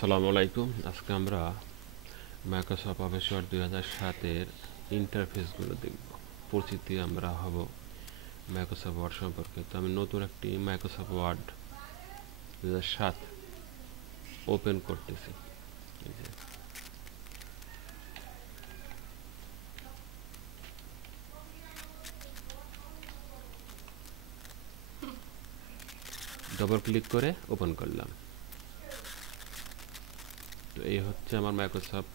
আসসালামু আলাইকুম। আজকে আমরা মাইক্রোসফট অফিস ওয়ার্ড 2007-এর ইন্টারফেসগুলো দেখব। পরিচিতি আমরা হব মাইক্রোসফট ওয়ার্ড সম্পর্কে। তো আমি নতুন একটি মাইক্রোসফট ওয়ার্ড 2007 ওপেন করতেছি। এই যে ডবল ক্লিক করে ওপেন করলাম। তো এই হচ্ছে আমার মাইক্রোসফট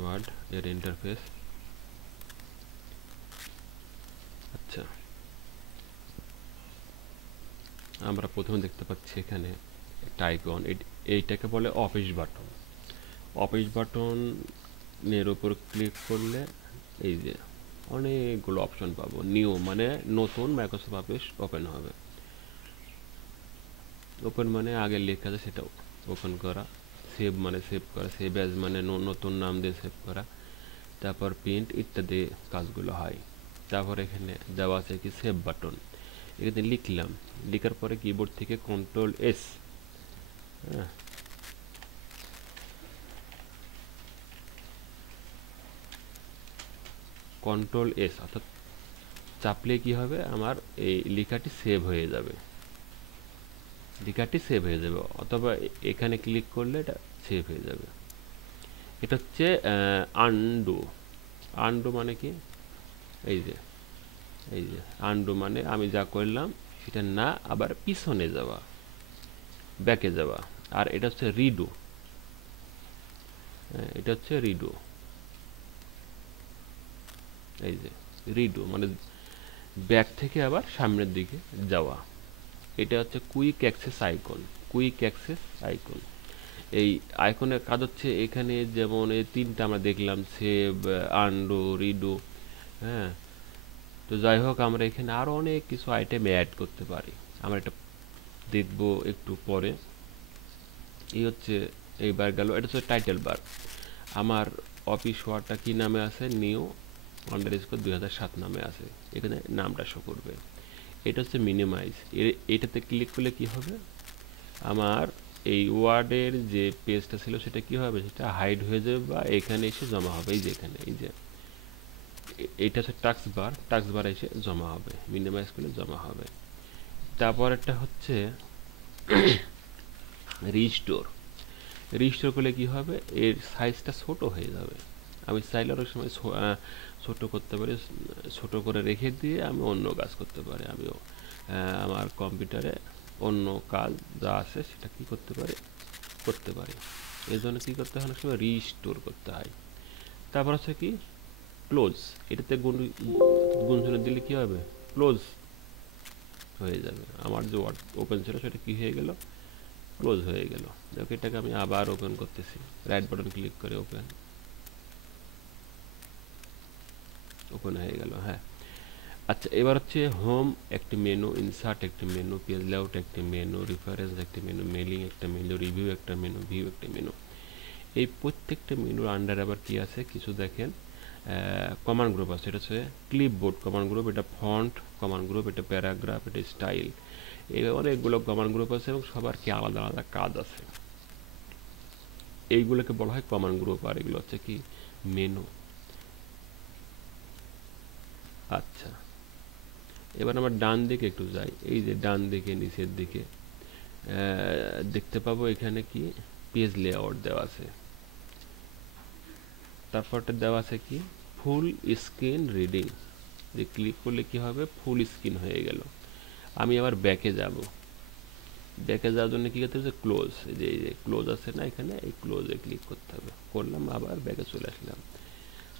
ওয়ার্ড এর ইন্টারফেস। আচ্ছা, আমরা প্রথমে দেখতে পাচ্ছি এখানে একটা আইকন, এইটাকে বলে অফিস বাটন। অফিস বাটনের উপর ক্লিক করলে এই যে অনেকগুলো অপশন পাবো। নিউ মানে নতুন মাইক্রোসফট অফিস ওপেন হবে। ওপেন মানে আগে লেখা আছে সেটা ওপেন করা। সেভ মানে সেভ করা। সেভ অ্যাজ মানে নতুন নাম দিয়ে সেভ করা। তারপর প্রিন্ট ইত্যাদি কাজগুলো হয়। তারপর এখানে দেওয়া আছে কি সেভ বাটন। এখানে লিখলাম, লেখার পরে কিবোর্ড থেকে কন্ট্রোল এস, হ্যাঁ, কন্ট্রোল এস অর্থাৎ চাপলে কি হবে, আমার এই লেখাটি সেভ হয়ে যাবে। লেখাটি সেভ হয়ে যাবে, অথবা এখানে ক্লিক করলে এটা সেভ হয়ে যাবে। এটা হচ্ছে আনডু। আনডু মানে কি, এই যে আনডু মানে আমি যা করলাম সেটা না আবার পিছনে যাওয়া, ব্যাকে যাওয়া। আর এটা হচ্ছে রিডু। এটা হচ্ছে রিডু। এই যে রিডু মানে ব্যাক থেকে আবার সামনের দিকে যাওয়া। এটা হচ্ছে quick access icon. Quick access icon, এই আইকনের কাজ হচ্ছে এখানে যেমন এই তিনটা আমরা দেখলাম, সেভ, আনডু, রিডু, হ্যাঁ। তো যাই হোক, আমরা এখানে আরো অনেক কিছু আইটেম অ্যাড করতে পারি। আমরা এটা দেখব একটু পরে। এই হচ্ছে এইবার গেল, এটা হচ্ছে টাইটেল বার। আমার অফিস ওয়ার্ডটা কি নামে আছে, নিউ আন্ডারস্কোর 2007 নামে আছে, এখানে নামটা শো করবে। এটা হচ্ছে মিনিমাইজ। এটাতে ক্লিক করলে কি হবে, আমার এই ওয়ার্ডের যে পেজটা ছিল সেটা কি হবে, সেটা হাইড হয়ে যাবে বা এখানে এসে জমা হবে। এই যে এখানে এই যে এইটা হচ্ছে টাস্ক বার, টাস্ক বার এসে জমা হবে, মিনিমাইজ করলে জমা হবে। তারপর একটা হচ্ছে রিস্টোর। রিস্টোর করলে কি হবে, এর সাইজটা ছোট হয়ে যাবে। আমি চাইলে অনেক সময় ছোট করতে পারি, ছোট করে রেখে দিয়ে আমি অন্য কাজ করতে পারি। আমিও আমার কম্পিউটারে অন্য কাজ যা আছে সেটা কি করতে পারি, করতে পারি। এই জন্য কী করতে হয়, অনেক সময় রিস্টোর করতে হয়। তারপর হচ্ছে কি ক্লোজ। এটাতে গুণজনে দিলে কি হবে, ক্লোজ হয়ে যাবে। আমার যে ওয়ার্ড ওপেন ছিল সেটা কি হয়ে গেল, ক্লোজ হয়ে গেল। দেখো, এটাকে আমি আবার ওপেন করতেছি, রাইট বাটন ক্লিক করে ওপেন, ওপেন হয়ে গেল। হ্যাঁ, আচ্ছা, এবার হচ্ছে হোম একটি মেনু, ইনসার্ট একটি মেনু, পেজ লেআউট একটি মেনু, রেফারেন্স একটি মেনু, মেলিং একটা মেনু, রিভিউ একটা মেনু, ভিউ একটা মেনু। এই প্রত্যেকটা মেনুর আন্ডার আবার কি আছে কিছু দেখেন, কমান্ড গ্রুপ আছে। এটা হচ্ছে ক্লিপবোর্ড কমান্ড গ্রুপ, এটা ফন্ট কমান্ড গ্রুপ, এটা প্যারাগ্রাফ, এটা স্টাইল। এই অনেকগুলো কমান্ড গ্রুপ আছে এবং সবার কি আলাদা আলাদা কাজ আছে। এইগুলোকে বলা হয় কমান্ড গ্রুপ, আর এগুলো হচ্ছে কি মেনু। আচ্ছা, এবার আমরা ডান দিকে একটু যাই। এই যে ডান দিকে নিচের দিকে দেখতে পাবো এখানে কি পেজ লেআউট দেওয়া আছে। তারপরটা দেওয়া আছে কি ফুল স্ক্রিন রিডিং। যে ক্লিক করলে কি হবে, ফুল স্ক্রিন হয়ে গেল। আমি আবার ব্যাকে যাব। ব্যাকে যাওয়ার জন্য কি করতে হবে, ক্লোজ। এই যে ক্লোজ আছে না এখানে, এই ক্লোজে ক্লিক করতে হবে। করলাম, আবার ব্যাকে চলে আসলাম।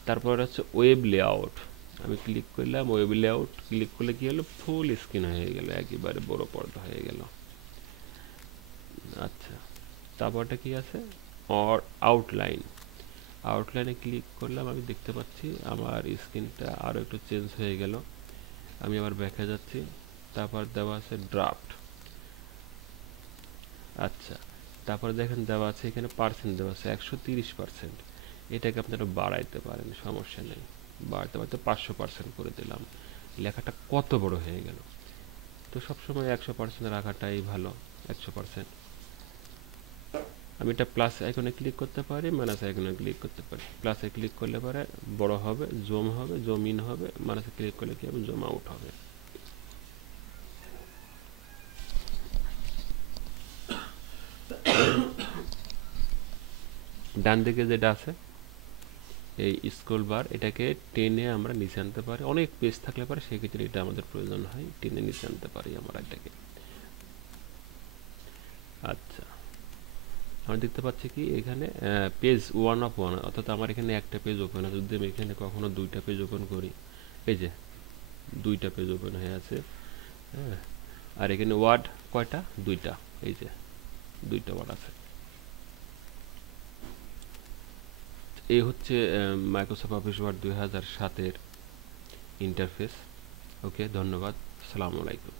তারপর হচ্ছে ওয়েব লেআউট। আমি ক্লিক করলাম, ওয়েব লেআউট ক্লিক করলে কি হলো, ফুল স্ক্রিন হয়ে গেল, একেবারে বড় পর্দা হয়ে গেল। আচ্ছা, তারপরটা কি আছে, অর আউটলাইন। আউটলাইনে ক্লিক করলাম, আমি দেখতে পাচ্ছি আমার স্ক্রিনটা আরও একটু চেঞ্জ হয়ে গেল। আমি আবার ব্যাকে যাচ্ছি। তারপর দেওয়া আছে ড্রাফট। আচ্ছা, তারপরে দেখেন দেওয়া আছে এখানে পার্সেন্ট দেওয়া আছে 130%। এটাকে আপনারা বাড়াইতে পারেন, সমস্যা নেই। বাড়াতে বাড়তে 500% করে দিলাম। লেখাটা কত বড় হয়ে গেল। তো সবসময় 100% রাখাটাই ভালো, 100%। আমি এটা প্লাস আইকনে ক্লিক করতে পারি, মাইনাস আইকনে ক্লিক করতে পারি। প্লাসে ক্লিক করলে পরে বড় হবে, জুম ইন হবে, মাইনাসে ক্লিক করলে কি হবে, জুম আউট হবে। ডান দিকে যেটা আছে এই স্ক্রল বার, এটাকে টেনে আমরা নিচে আনতে পারি। অনেক পেজ থাকলে পরে সেক্ষেত্রে এটা আমাদের প্রয়োজন হয়, টেনে নিচে আনতে পারি আমরা এটাকে। আচ্ছা, আমরা দেখতে পাচ্ছি কি এখানে পেজ 1 of 1, অর্থাৎ আমার এখানে একটা পেজ ওপেন আছে। যদি আমি এখানে কখনো দুইটা পেজ ওপেন করি, এই যে দুইটা পেজ ওপেন হয়ে আছে। হ্যাঁ, আর এখানে ওয়ার্ড কয়টা, দুইটা, এই যে দুইটা ওয়ার্ড আছে। এই হচ্ছে মাইক্রোসফট অফিস ওয়ার্ড 2007-এর ইন্টারফেস। ওকে, ধন্যবাদ, আসসালামু আলাইকুম।